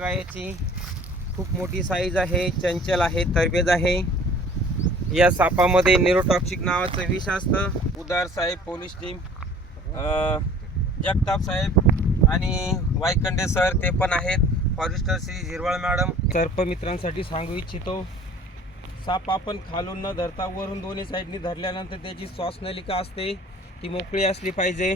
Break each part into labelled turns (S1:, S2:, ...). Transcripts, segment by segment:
S1: बघा याची खूप मोठी साईज आहे चंचल आहे तरबेज आहे. या सापामध्ये निरोटॉक्सिक नावाचं विष असतं. उदार साहेब पोलीस टीम जगताप साहेब आणि वायकंडे सर ते पण आहेत. फॉरेस्टर श्री झिरवाळ मॅडम सर्प मित्रांसाठी सांगू इच्छितो. साप आपण खालून न धरता वरून दोन्ही साईडनी धरल्यानंतर त्याची श्वासनलिका असते. ती मोकळी असली पाहिजे.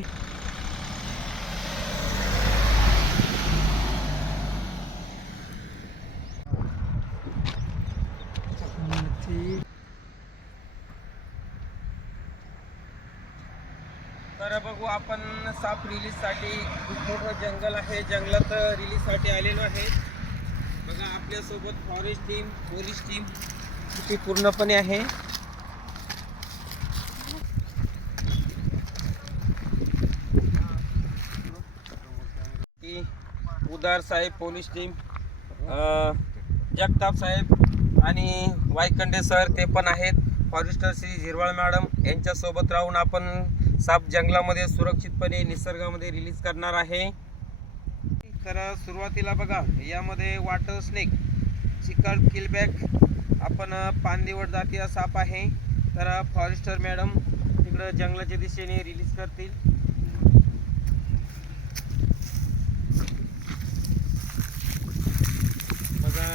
S1: तर बघू आपण साप रिलीजसाठी खूप मोठं जंगल आहे. जंगलात रिलीजसाठी आलेलो आहे. बघा आपल्यासोबत फॉरेस्ट टीम पोलीस टीम ती पूर्णपणे आहे. उदार साहेब पोलीस टीम जगताप साहेब आणि वायकंडे सर ते पण आहेत. फॉरेस्टर श्री झिरवाळ मॅडम यांच्यासोबत राहून आपण साप जंगलामध्ये सुरक्षितपणे निसर्गामध्ये रिलीज करणार आहे. तर सुरुवातीला बघा यामध्ये वॉटर स्नेक चिकट किलबॅक आपण पांदेवड जातीय साप आहे. तर फॉरेस्टर मॅडम तिकडं जंगलाच्या दिशेने रिलीज करतील बघा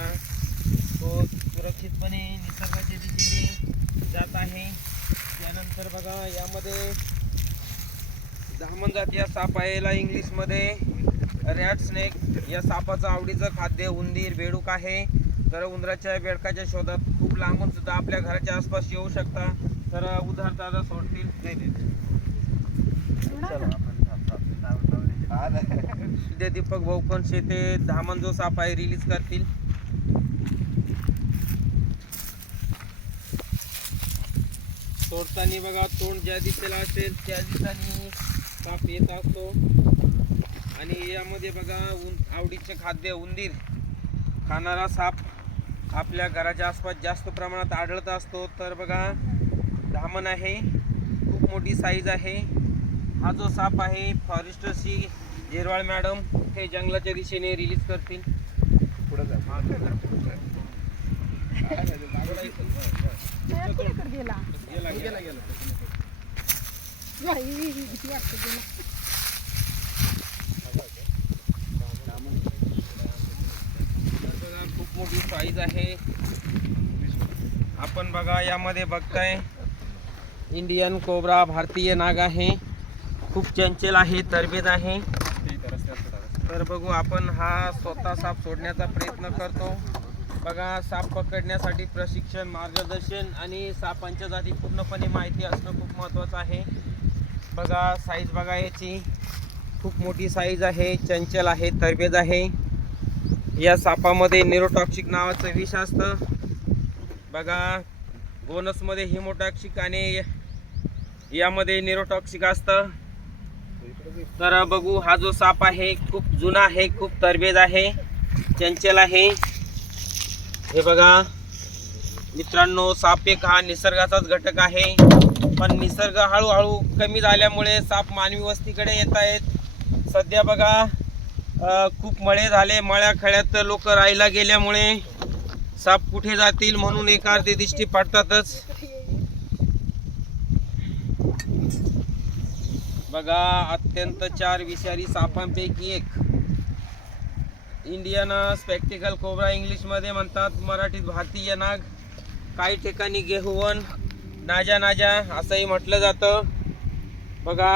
S1: तो सुरक्षितपणे निसर्गाच्या दिशेने जात आहे तर बघा यामध्ये धामण या साप आहे याला इंग्लिशमध्ये रॅट स्नेक या सापाचं आवडीचं खाद्य उंदीर बेडूक आहे तर उंदराच्या बेडकाच्या शोधात खूप लांबून सुद्धा आपल्या घराच्या आसपास येऊ शकता तर उधार दादा सोडतील उद्या दीपक भाऊ पण शेते धामण जो साप आहे रिलीज करतील तोडताना बघा तोंड ज्या दिशेला असेल त्या दिशेने साप येत असतो. आणि यामध्ये बघा उं आवडीचे खाद्य उंदीर. खाणारा साप आपल्या घराच्या आसपास जास्त प्रमाणात आढळत असतो. तर बघा धामण आहे. खूप मोठी साईज आहे. हा जो साप आहे फॉरेस्टरशी झेरवाळ मॅडम हे जंगलाच्या दिशेने रिलीज करतील.
S2: गेला
S1: गेला, गेला.
S2: गेला
S1: खूप मोठी साईज आहे. आपण बघा यामध्ये बघताय इंडियन कोबरा भारतीय नाग आहे. खूप चंचल आहे तरबेज आहे. तर बघू आपण हा स्वतः साप सोडण्याचा प्रयत्न करतो. बघा साप पकडण्यासाठी प्रशिक्षण मार्गदर्शन आणि सापांच्या जाती पूर्णपणे माहिती असणं खूप महत्त्वाचं आहे. बघा साईज बघा याची. खूप मोठी साईज आहे चंचल आहे तरबेज आहे. या सापामध्ये निरोटॉक्सिक नावाचं विष असतं. बघा बोनसमध्ये हिमोटॉक्सिक आणि यामध्ये निरोटॉक्सिक असतं. तर बघू हा जो साप आहे खूप जुना आहे खूप तरबेज आहे चंचल आहे. हे बघा. मित्रांनो साप एक हा निसर्गाचाच घटक आहे. पण निसर्ग हळूहळू कमी झाल्यामुळे साप मानवी वस्तीकडे येत आहेत. सध्या बघा खूप मळे झाले. मळ्या खळ्यात लोक राहायला गेल्यामुळे साप कुठे जातील म्हणून एक अर्धी दिष्टी पडतातच. बघा अत्यंत चार विषारी सापांपैकी एक. इंडियन स्पेक्टिकल कोबरा इंग्लिशमध्ये म्हणतात मराठीत भारतीय नाग काही ठिकाणी गेहुवन नाजा नाजा असंही म्हटलं जातं. बघा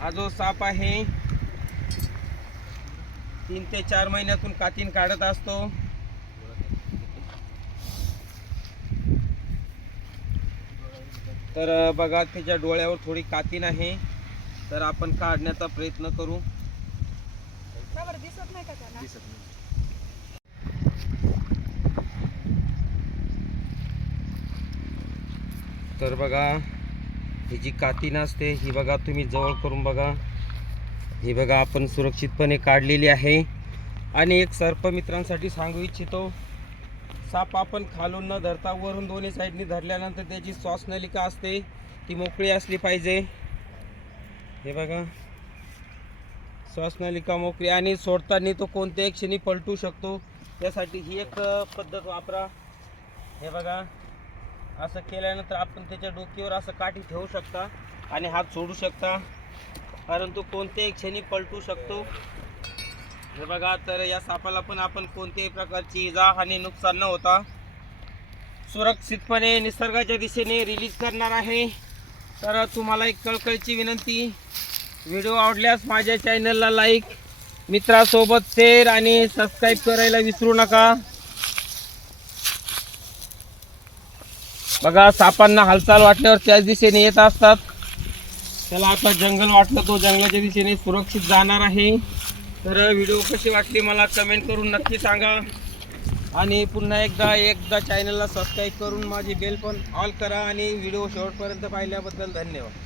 S1: हा जो साप आहे तीन ते चार महिन्यातून कातीन काढत असतो. तर बघा त्याच्या डोळ्यावर थोडी कातीन आहे. तर आपण काढण्याचा प्रयत्न करू.
S2: का बरं दिसत नाही. का
S1: तर बघा ही जी कातीन असते ही बघा तुम्ही जवळ करून बघा. ही बघा आपण सुरक्षितपणे काढलेली आहे. आणि एक सर्प मित्रांसाठी सांगू इच्छितो. साप आपण खालून न धरता वरून दोन्ही साईडनी धरल्यानंतर त्याची श्वासनलिका असते. ती मोकळी असली पाहिजे. हे बघा. श्वासनलिका मोकळी आणि सोडताना तो कोणत्याही क्षणी पलटू शकतो. त्यासाठी ही एक पद्धत वापरा. हे बघा. असं केल्यानंतर आपण त्याच्या डोक्यावर असं काठी ठेवू शकता आणि हात सोडू शकता. परंतु कोणत्याही क्षणी पलटू शकतो. हे बघा तर या सापाला पण आपण कोणत्याही प्रकारची इजा आणि नुकसान न होता सुरक्षितपणे निसर्गाच्या दिशेने रिलीज करणार आहे. तर तुम्हाला एक कळकळीची विनंती व्हिडिओ आवडल्यास माझ्या चॅनलला लाईक मित्रासोबत शेअर आणि सबस्क्राईब करायला विसरू नका. बघा सापांना हालचाल वाटल्यावर त्याच दिशेने येत असतात. त्याला आता जंगल वाटलं तो जंगलाच्या दिशेने सुरक्षित जाणार आहे. तर व्हिडिओ कशी वाटली मला कमेंट करून नक्की सांगा. आणि पुन्हा एकदा एकदा चॅनलला सबस्क्राईब करून माझी बेल पण ऑल करा आणि व्हिडिओ शेवटपर्यंत पाहिल्याबद्दल धन्यवाद.